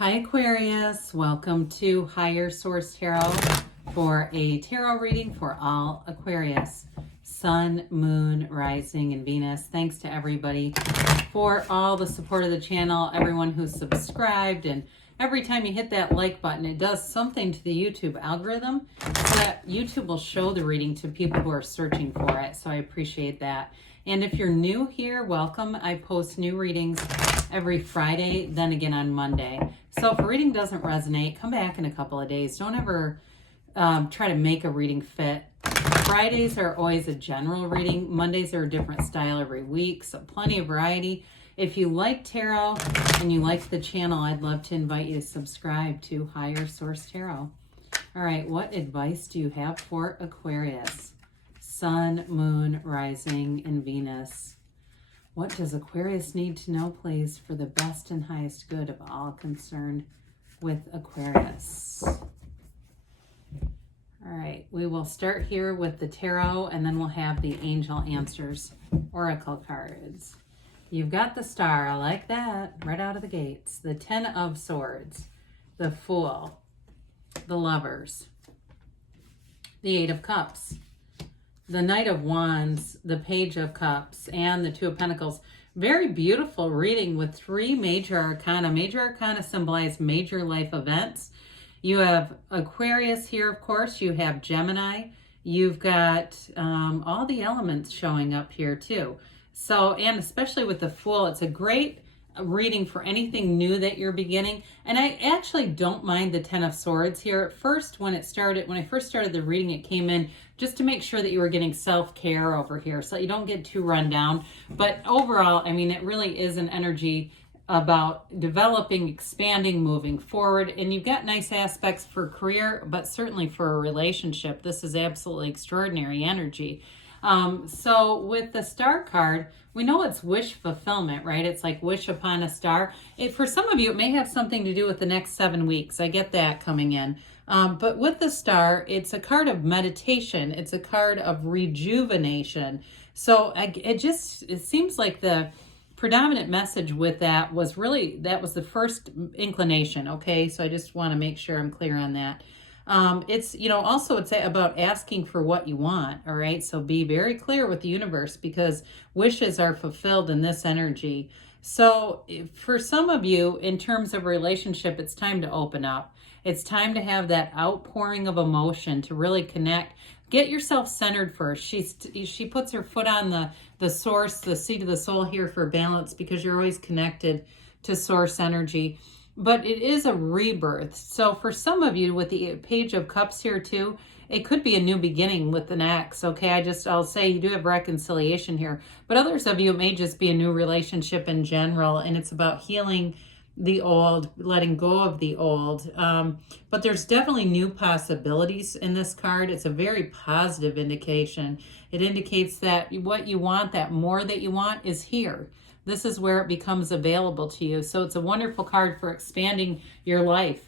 Hi Aquarius, welcome to Higher Source Tarot for a tarot reading for all Aquarius, Sun, Moon, Rising, and Venus. Thanks to everybody for all the support of the channel, everyone who's subscribed, and every time you hit that like button, it does something to the YouTube algorithm so that YouTube will show the reading to people who are searching for it. So I appreciate that. And if you're new here, welcome. I post new readings every Friday, then again on Monday. So if a reading doesn't resonate, come back in a couple of days. Don't ever try to make a reading fit. Fridays are always a general reading. Mondays are a different style every week, so plenty of variety. If you like tarot and you like the channel, I'd love to invite you to subscribe to Higher Source Tarot. All right, what advice do you have for Aquarius? Sun, Moon, Rising, and Venus. What does Aquarius need to know, please, for the best and highest good of all concerned with Aquarius? All right, we will start here with the tarot, and then we'll have the angel answers, oracle cards. You've got the Star. I like that. Right out of the gates. The Ten of Swords, the Fool, the Lovers, the Eight of Cups, the Knight of Wands, the Page of Cups, and the Two of Pentacles. Very beautiful reading with three major arcana. Major arcana symbolize major life events. You have Aquarius here, of course. You have Gemini. You've got all the elements showing up here too. So, and especially with the Fool, it's a great reading for anything new that you're beginning. And I actually don't mind the Ten of Swords here. At first, when I first started the reading, it came in just to make sure that you were getting self-care over here so that you don't get too run down. But overall, I mean, it really is an energy about developing, expanding, moving forward. And you've got nice aspects for career, but certainly for a relationship, this is absolutely extraordinary energy. So with the Star card, we know it's wish fulfillment, right? It's like wish upon a star. For some of you, it may have something to do with the next 7 weeks. I get that coming in. But with the Star, it's a card of meditation. It's a card of rejuvenation. So it seems like the predominant message with that was the first inclination. Okay. So I just want to make sure I'm clear on that. It's about asking for what you want. All right. So be very clear with the universe because wishes are fulfilled in this energy. So for some of you, in terms of relationship, it's time to open up. It's time to have that outpouring of emotion to really connect. Get yourself centered first. She puts her foot on the source, the seat of the soul here for balance because you're always connected to source energy. But it is a rebirth. So for some of you with the Page of Cups here too, it could be a new beginning with an ex. Okay, I'll say you do have reconciliation here. But others of you, it may just be a new relationship in general. And it's about healing the old, letting go of the old. But there's definitely new possibilities in this card. It's a very positive indication. It indicates that what you want, that more that you want is here. This is where it becomes available to you. So it's a wonderful card for expanding your life.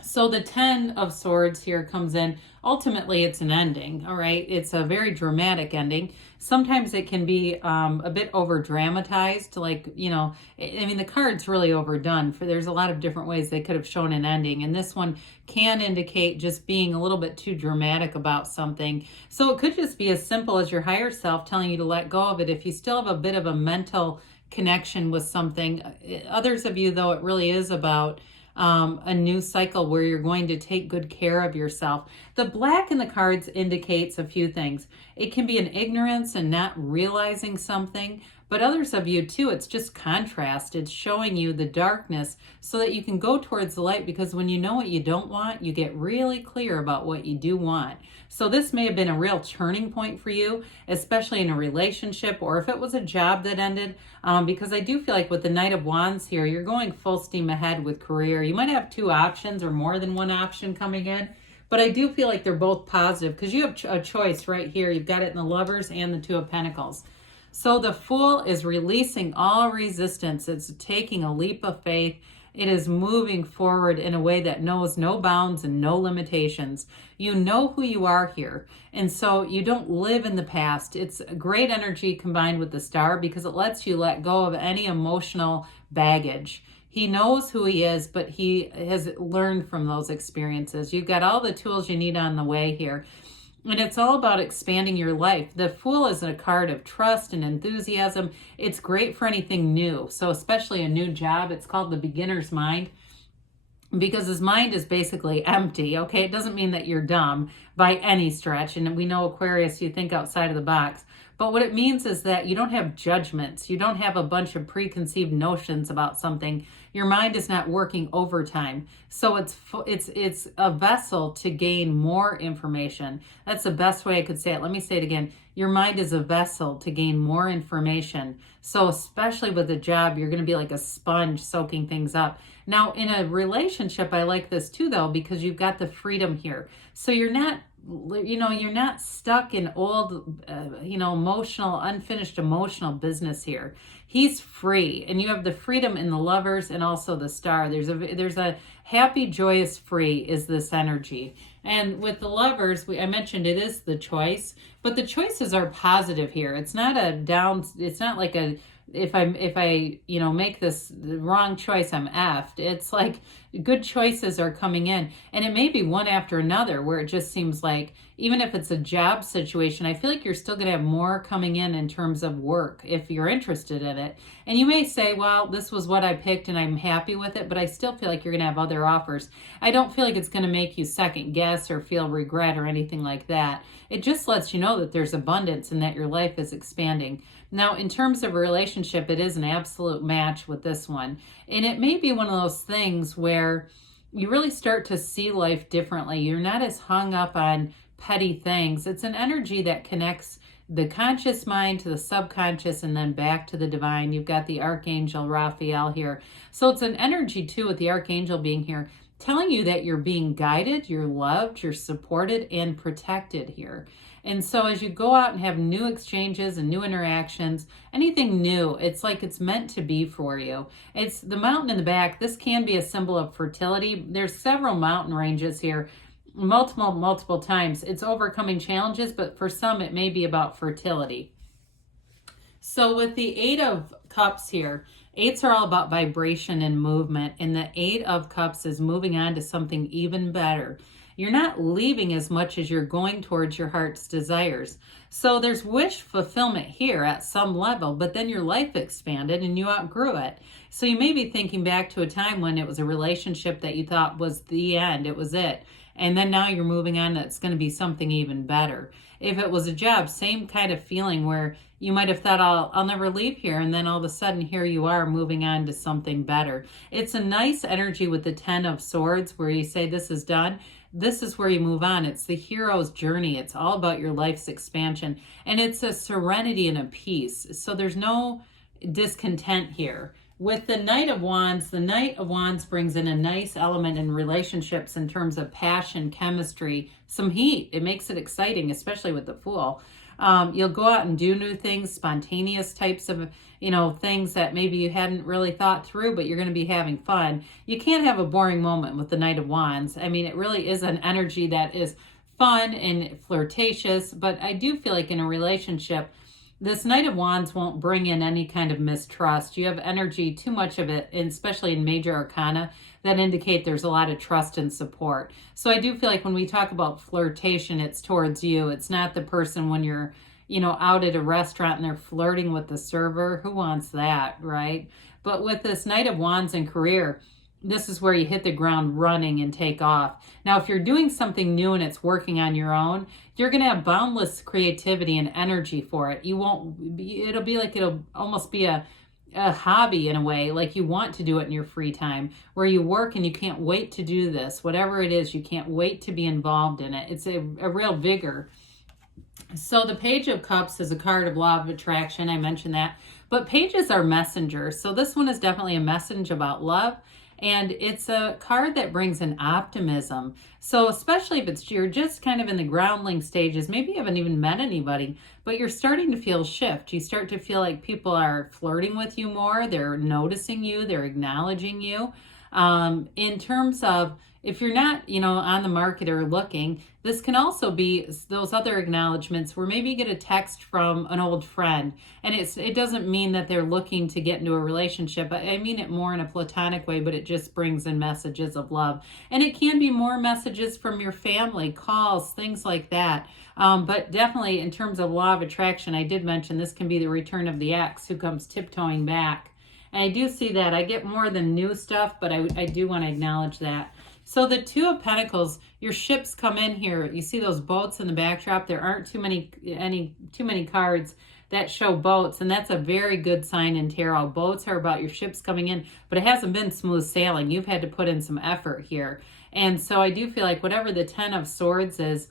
So the Ten of Swords here comes in. Ultimately, it's an ending, all right? It's a very dramatic ending. Sometimes it can be a bit over-dramatized, the card's really overdone. There's a lot of different ways they could have shown an ending, and this one can indicate just being a little bit too dramatic about something. So it could just be as simple as your higher self telling you to let go of it if you still have a bit of a mental connection with something. Others of you, though, it really is about a new cycle where you're going to take good care of yourself. The black in the cards indicates a few things. It can be an ignorance and not realizing something, but others of you too, it's just contrast. It's showing you the darkness so that you can go towards the light, because when you know what you don't want, you get really clear about what you do want. So this may have been a real turning point for you, especially in a relationship, or if it was a job that ended, because I do feel like with the Knight of Wands here, you're going full steam ahead with career. You might have two options or more than one option coming in, but I do feel like they're both positive because you have a choice right here. You've got it in the Lovers and the Two of Pentacles. So the Fool is releasing all resistance. It's taking a leap of faith. It is moving forward in a way that knows no bounds and no limitations. You know who you are here. And so you don't live in the past. It's a great energy combined with the Star because it lets you let go of any emotional baggage. He knows who he is, but he has learned from those experiences. You've got all the tools you need on the way here. And it's all about expanding your life. The Fool is a card of trust and enthusiasm. It's great for anything new. So especially a new job. It's called the beginner's mind, because his mind is basically empty. Okay, it doesn't mean that you're dumb by any stretch. And we know, Aquarius, you think outside of the box. But what it means is that you don't have judgments. You don't have a bunch of preconceived notions about something. Your mind is not working overtime. So it's a vessel to gain more information. That's the best way I could say it. Let me say it again. Your mind is a vessel to gain more information. So especially with a job, you're going to be like a sponge soaking things up. Now, in a relationship, I like this too, though, because you've got the freedom here. So you're not stuck in old, emotional, unfinished emotional business here. He's free, and you have the freedom in the Lovers and also the Star. There's a happy, joyous, free is this energy. And with the Lovers, I mentioned it is the choice, but the choices are positive here. It's not it's not like if I make this the wrong choice, I'm effed. It's like good choices are coming in, and it may be one after another where it just seems like, even if it's a job situation, I feel like you're still going to have more coming in terms of work if you're interested in it. And you may say, well, this was what I picked and I'm happy with it, but I still feel like you're going to have other offers. I don't feel like it's going to make you second guess or feel regret or anything like that. It just lets you know that there's abundance and that your life is expanding. Now, in terms of a relationship, it is an absolute match with this one. And it may be one of those things where you really start to see life differently. You're not as hung up on petty things. It's an energy that connects the conscious mind to the subconscious and then back to the divine. You've got the Archangel Raphael here. So it's an energy too, with the Archangel being here, telling you that you're being guided, you're loved, you're supported and protected here. And so as you go out and have new exchanges and new interactions, anything new, it's like it's meant to be for you. It's the mountain in the back. This can be a symbol of fertility. There's several mountain ranges here, multiple times. It's overcoming challenges, but for some it may be about fertility. So with the Eight of Cups here, eights are all about vibration and movement, and the Eight of Cups is moving on to something even better. You're not leaving as much as you're going towards your heart's desires. So there's wish fulfillment here at some level, but then your life expanded and you outgrew it. So you may be thinking back to a time when it was a relationship that you thought was the end, it was it. And then now you're moving on, it's going to be something even better. If it was a job, same kind of feeling where you might have thought, I'll never leave here. And then all of a sudden, here you are moving on to something better. It's a nice energy with the Ten of Swords where you say, this is done. This is where you move on. It's the hero's journey. It's all about your life's expansion. And it's a serenity and a peace. So there's no discontent here. With the Knight of Wands brings in a nice element in relationships in terms of passion, chemistry, some heat. It makes it exciting, especially with the Fool. You'll go out and do new things, spontaneous types of, things that maybe you hadn't really thought through, but you're going to be having fun. You can't have a boring moment with the Knight of Wands. I mean, it really is an energy that is fun and flirtatious, but I do feel like in a relationship, this Knight of Wands won't bring in any kind of mistrust. You have energy, too much of it, especially in major arcana, that indicate there's a lot of trust and support. So I do feel like when we talk about flirtation, it's towards you. It's not the person when you're, out at a restaurant and they're flirting with the server. Who wants that, right? But with this Knight of Wands in career, this is where you hit the ground running and take off. Now, if you're doing something new and it's working on your own, you're going to have boundless creativity and energy for it. It'll almost be a hobby in a way, like you want to do it in your free time, where you work and you can't wait to do this. Whatever it is, you can't wait to be involved in it. It's a real vigor. So the Page of Cups is a card of law of attraction. I mentioned that. But pages are messengers. So this one is definitely a message about love. And it's a card that brings in optimism. So especially if you're just kind of in the groundling stages, maybe you haven't even met anybody, but you're starting to feel shift. You start to feel like people are flirting with you more. They're noticing you. They're acknowledging you. In terms of if you're not, on the market or looking, this can also be those other acknowledgments where maybe you get a text from an old friend, and it doesn't mean that they're looking to get into a relationship. I mean it more in a platonic way, but it just brings in messages of love. And it can be more messages from your family, calls, things like that. But definitely in terms of law of attraction, I did mention this can be the return of the ex who comes tiptoeing back. And I do see that. I get more than new stuff, but I do want to acknowledge that. So the Two of Pentacles, your ships come in here. You see those boats in the backdrop? There aren't too many cards that show boats, and that's a very good sign in tarot. Boats are about your ships coming in, but it hasn't been smooth sailing. You've had to put in some effort here. And so I do feel like whatever the Ten of Swords is,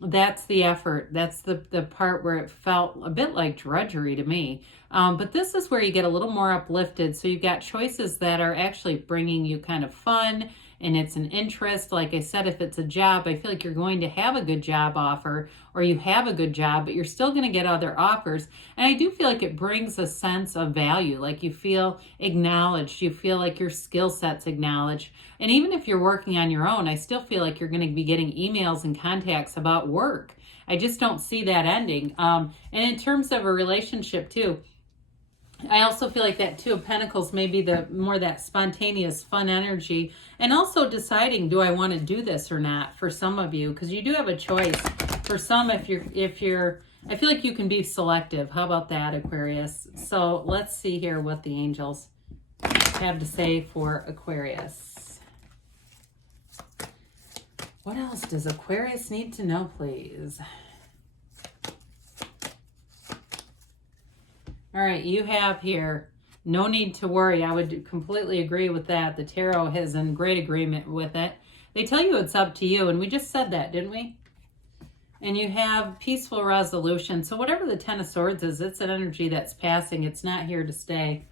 that's the effort. That's the part where it felt a bit like drudgery to me. But this is where you get a little more uplifted. So you've got choices that are actually bringing you kind of fun, and it's an interest. Like I said, if it's a job, I feel like you're going to have a good job offer, or you have a good job, but you're still going to get other offers. And I do feel like it brings a sense of value, like you feel acknowledged, you feel like your skill set's acknowledged. And even if you're working on your own, I still feel like you're going to be getting emails and contacts about work. I just don't see that ending. And in terms of a relationship too, I also feel like that Two of Pentacles may be the more that spontaneous, fun energy, and also deciding, do I want to do this or not for some of you, because you do have a choice. For some, if you're, I feel like you can be selective. How about that, Aquarius? So let's see here what the angels have to say for Aquarius. What else does Aquarius need to know, please? All right, you have here, no need to worry. I would completely agree with that. The tarot is in great agreement with it. They tell you it's up to you, and we just said that, didn't we? And you have peaceful resolution. So whatever the Ten of Swords is, it's an energy that's passing. It's not here to stay.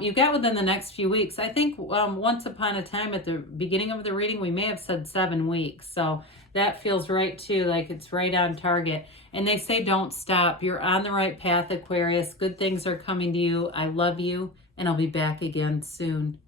You've got within the next few weeks. I think once upon a time at the beginning of the reading, we may have said 7 weeks. So that feels right too, like it's right on target. And they say don't stop. You're on the right path, Aquarius. Good things are coming to you. I love you, and I'll be back again soon.